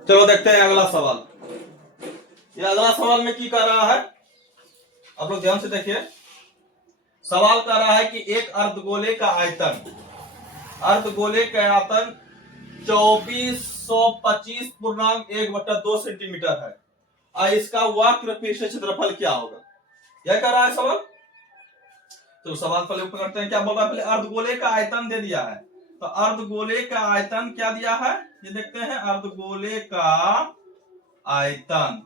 चलो देखते हैं अगला सवाल। ये अगला सवाल में क्या कर रहा है, आप लोग ध्यान से देखिए। सवाल कर रहा है कि एक अर्धगोले का आयतन 2425.1/2 सेंटीमीटर है और इसका वक्र पृष्ठ क्षेत्रफल क्या होगा, यह कर रहा है सवाल। तो सवाल पहले करते हैं, क्या बोल रहा है, पहले अर्धगोले का आयतन दे दिया है। तो अर्धगोले का आयतन क्या दिया है, ये देखते हैं। अर्धगोले का आयतन,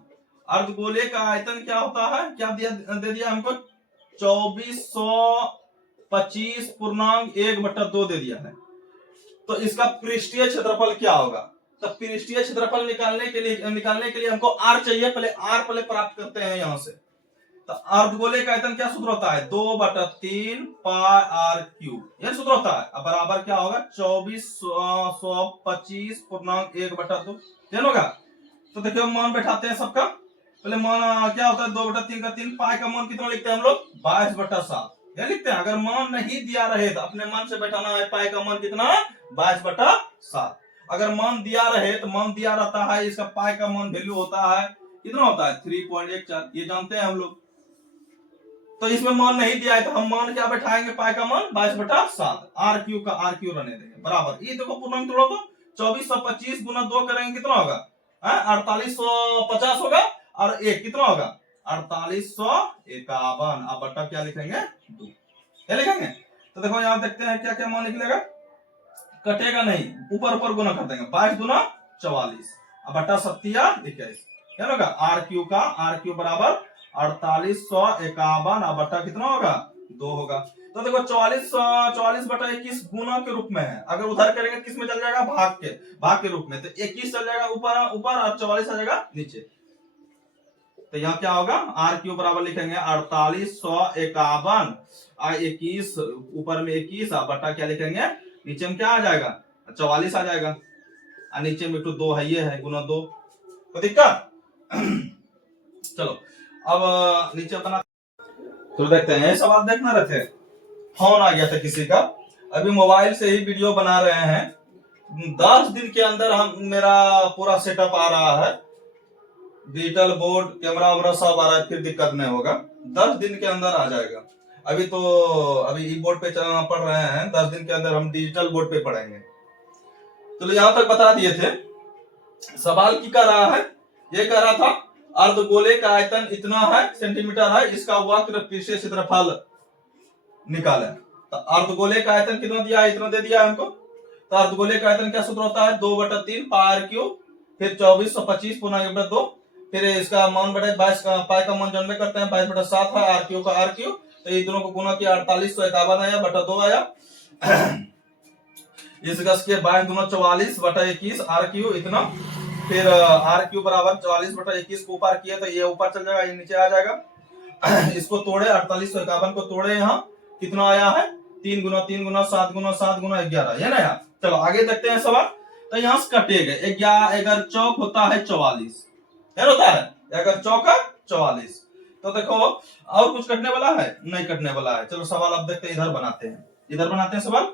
अर्धगोले का आयतन क्या होता है, क्या दिया दे दिया हमको, 2425.1/2 दे दिया है। तो इसका पृष्ठीय क्षेत्रफल क्या होगा। तो पृष्ठीय क्षेत्रफल निकालने के लिए हमको आर चाहिए। पहले आर प्राप्त करते हैं यहां से। तो अर्धगोले का आयतन क्या सूत्र होता है, 2/3 पाई आर क्यूब, यह सूत्र होता है। बराबर क्या होगा, 2425.1/2 होगा। तो देखिए मान बैठाते हैं सबका। पहले मान क्या होता है, 2/3 का 3, पाई का मान कितना लिखते हैं हम लोग, 22/7 यह लिखते हैं। अगर मान नहीं दिया रहे तो अपने मन से बैठाना है, पाई का मान कितना, 22/7। अगर मान दिया रहे तो मान दिया रहता है, इसका पाई का मान वैल्यू होता है कितना होता है, 3.14, ये जानते हैं हम लोग। तो इसमें मान नहीं दिया है तो हम मान क्या बैठाएंगे, पाई का मान 22/7, आर क्यू का आर क्यू रहने देंगे बराबर। ये देखो पूर्णांक तोड़ो तो 2425 गुना 2 करेंगे कितना होगा, 4850 होगा। और एक कितना होगा, 4851। अब बट्टा क्या लिखेंगे, 2, क्या लिखेंगे। तो देखो यहां देखते हैं क्या क्या मान निकलेगा, कटेगा नहीं, ऊपर ऊपर गुना कर देंगे, 22 गुना 44, अब बट्टा 7 क्या होगा, आर क्यू बराबर 4851। अब बट्टा कितना होगा, 2 होगा। तो देखो 44/21 गुना के रूप में है। अगर उधर करेंगे किस में चल जाएगा, भाग के रूप में। तो 21 चल जाएगा ऊपर और 44 आ जाएगा नीचे। तो यहाँ क्या होगा, आर क्यू बराबर लिखेंगे 4851 और 21 ऊपर में 21 बटा क्या लिखेंगे, नीचे में क्या आ जाएगा, 44 आ जाएगा और नीचे में 2 है, ये है गुना 2। तो दिक्कत चलो अब नीचे बना तो देखते हैं। सवाल देखना रहते, फोन आ गया था किसी का, अभी मोबाइल से ही वीडियो बना रहे हैं। 10 दिन के अंदर हम मेरा पूरा सेटअप आ रहा है, डिजिटल बोर्ड कैमरा वगैरह सब आ रहा है, फिर दिक्कत नहीं होगा। 10 दिन के अंदर आ जाएगा। अभी ई बोर्ड पे पढ़ रहे हैं, 10 दिन के अंदर हम डिजिटल बोर्ड पे पढ़ेंगे। तो यहां तक बता दिए थे। सवाल की कर रहा है, ये कह रहा था अर्धगोले का आयतन इतना है सेंटीमीटर है, इसका वक्र पृष्ठीय क्षेत्रफल निकाले। तो अर्धगोले का आयतन कितना दिया है, इतना दे दिया है हमको। तो अर्धगोले का आयतन क्या सूत्र होता है, 2/3 पाई आर क्यूब, फिर 2425/2, फिर इसका मान बटे 22 का पाई का मान जानवे करते हैं, 22/7 है, आर क्यूब का आर क्यूब। तो ये दोनों को गुना किया 4851 आया बटा 2 आया। इसका स्क्वायर 22 दूना 44/21 आर क्यूब इतना। फिर आर क्यूब बराबर 44/21 को ऊपर किया तो ये ऊपर चल जाएगा, ये नीचे आ जाएगा। इसको तोड़े 4851 को तोड़े, यहाँ कितना आया है, 3 गुना 3 गुना 7 गुना 7 गुना 11, है ना यार। चलो आगे देखते हैं सवाल। तो यहाँ से कटेगा, अगर चौक होता है 44 होता है, अगर चौका 44। तो देखो और कुछ कटने वाला है, नहीं कटने वाला है। चलो सवाल अब देखते हैं, इधर बनाते हैं सवाल।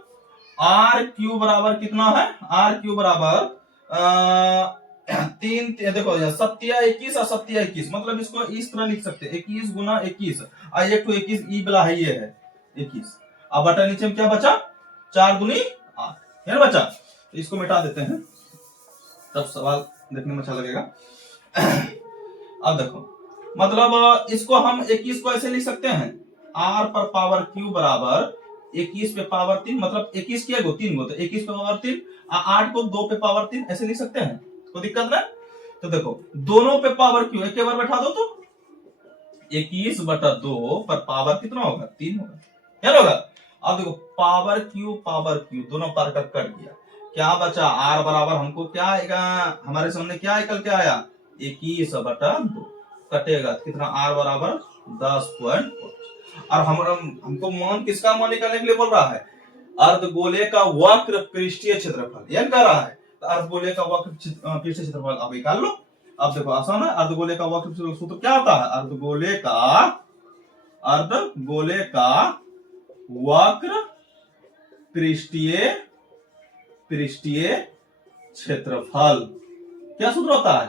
आर क्यू बराबर कितना है, आर क्यू बराबर 3 देखो 7 और 7 मतलब इसको इस तरह लिख सकते हैं, 21 गुना 21 और एक तो 21 ई वाला है, ये है 21। अब बटा नीचे में क्या बचा, 4 दूनी 8 है ना बचा। तो इसको मिटा देते हैं, तब सवाल देखने में अच्छा लगेगा। अब देखो मतलब इसको हम 21 को ऐसे लिख सकते हैं, आर पर पावर क्यू बराबर 21 पे पावर 3, मतलब 21 क्या गो 3 गो, तो 21 पे पावर 3 और 8 को 2 पे पावर 3 ऐसे लिख सकते हैं, कोई दिक्कत ना। तो देखो दोनों पे पावर क्यू एक बार बैठा दो तो 21/2 पर पावर कितना होगा, 3 होगा, क्या होगा। अब देखो पावर क्यू दोनों पार का कट गया, क्या बचा, आर बराबर हमको क्या आएगा, हमारे सामने क्या निकल के आया, 21/2 कटेगा कितना, आर बराबर 10.5। और हमको मान किसका मान निकालने के लिए बोल रहा है, अर्धगोले का वक्र पृष्ठीय क्षेत्रफल यह कह रहा है। तो अर्धगोले का वक्र पृष्ठीय क्षेत्रफल आप निकाल लो। अब देखो आसान है, अर्धगोले का वक्र सूत्र क्या होता है, अर्धगोले का वक्र पृष्ठीय क्षेत्रफल क्या सूत्र होता है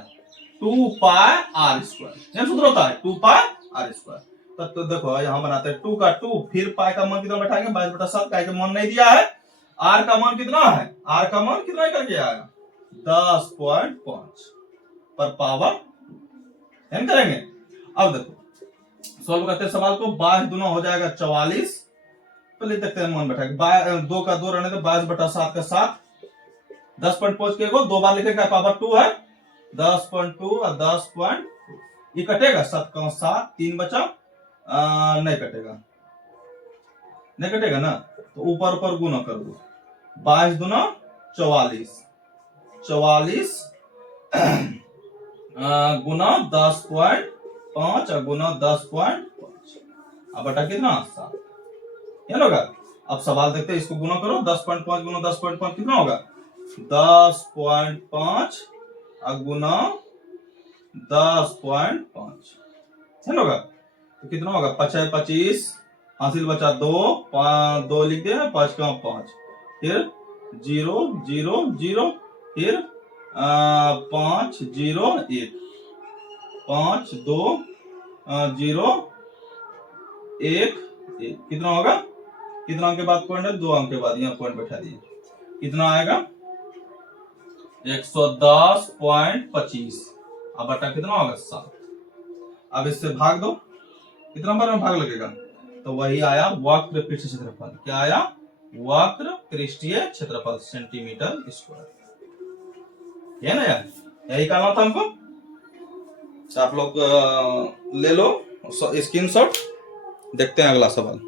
2 पाई आर स्क्वायर, यह सूत्र होता है 2 पाई आर स्क्वायर। तो देखो यहां बनाते हैं 2 का 2, फिर पाई का मान कितना बैठाएंगे 22/7, का के मान नहीं दिया है। आर का मान कितना है, आर का मान कितना करके आएगा 10.5 पर पावर एन करेंगे। अब देखो सॉल्व करते हैं सवाल को, 22 दूना हो जाएगा 44, पहले देखते हैं मान बैठाएंगे 2 का 2 रहने दो 22/7 का 7, 10.5 के को 2 बार लिखेगा पावर 2 है 10.2 और 10.2, ये कटेगा 7 का 7, 3 बचा, नहीं कटेगा, नहीं कटेगा ना, तो ऊपर ऊपर गुना कर दो, 22 दूना 44, 44 गुना 10.5 और गुना 10.5, अब बटा कितना 7, क्या होगा। अब सवाल देखते हैं, इसको गुना करो 10.5 गुना 10.5 कितना होगा 10.5 और गुना 10.5 है ना, तो कितना होगा 5 है 25, हासिल बचा 2, 2 लिख दिया 5 का 5, फिर 0 0 0, फिर 5 0 1, 5 2 0 1 1, कितना होगा, कितना अंक के बाद पॉइंट है 2 अंक के बाद, यहाँ पॉइंट बैठा दिए, कितना आएगा 110.25, अब बटा कितना होगा 7। अब इससे भाग दो, कितना बार में भाग लगेगा, तो वही आया वक्र पृष्ठ क्षेत्रफल, क्या आया वक्र पृष्ठीय क्षेत्रफल सेंटीमीटर स्क्वायर, है ना यार, यही करना था हमको। आप लोग ले लो स्क्रीनशॉट, देखते हैं अगला सवाल।